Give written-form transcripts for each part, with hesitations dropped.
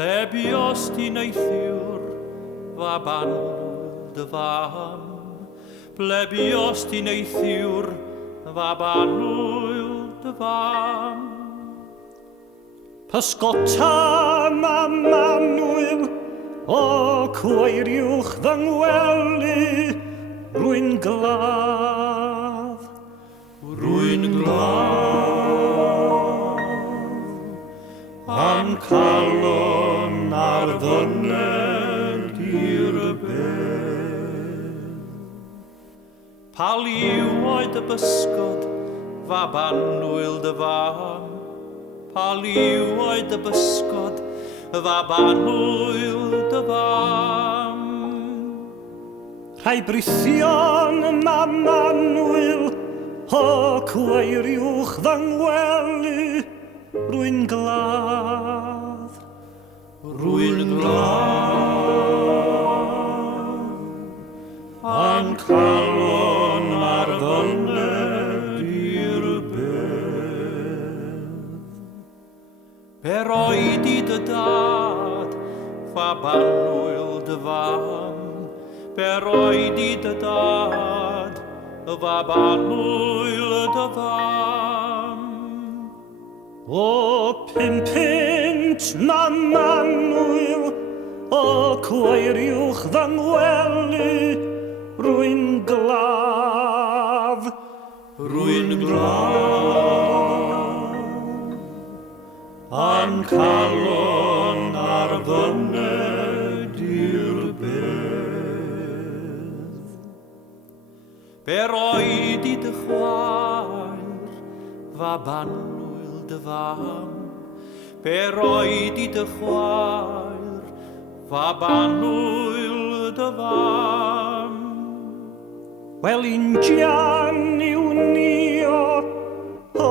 Plebios di neithiwr fa banw dy fam. Plebios di neithiwr fa banw dy fam. Pysgota mam Manuel o cweiriwch fy ngwely rwy'n gladd. Rwy'n gladd am calon ar ddyned i'r bedd. Pa liw oedd y bysgod fa banwyl dy fam. Pa liw oedd y bysgod fa banwyl dy fam. Rhai brithion mam Manuel o cweiriwch fy ngwely rwy'n gladd. Rwy'n gladd am calon ar ddyned i'r bedd. Per oed i dy dad fa banwyl dy fam. Per oed i dy dad fa banwyl dy fam. O pimpint mam Manuel o cweiriwch fy ngwely rwy'n gladd. Rwy'n gladd am calon ar ddyned i'r bedd. Per oed i dy chwaer fa banwyl dy fam. Per oed i dy chwaer fa banwyl dy fam. Wel injan yw ni o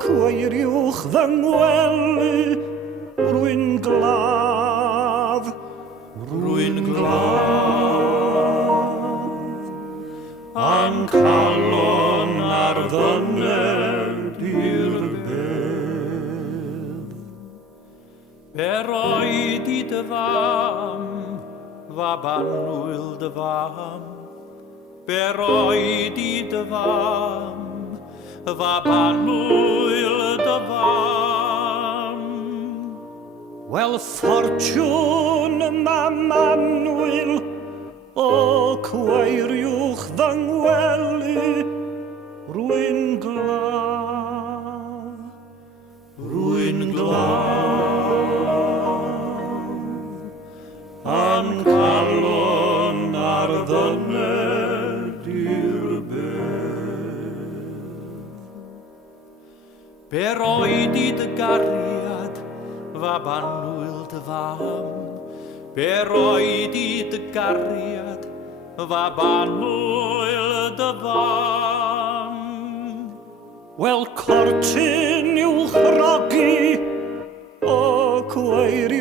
cweiriwch fy ngwely rwy'n gladd. Rwy'n gladd am calon ar ddyned i'r bedd. Per oed i dy fam fa banwyl dy fam. Per oed i dy fam fa banwyl dy fam. Wel ffortiwn mam Manuel o cweiriwch fy ngwely rwy'n gladd. Rwy'n gladd am calon ar ddyned i'r bedd. Per oed i dy gariad fa banwyl dy fam. Per oed i dy gariad fa banwyl dy fam. Wel cortyn i'w chrogi o cweiriwch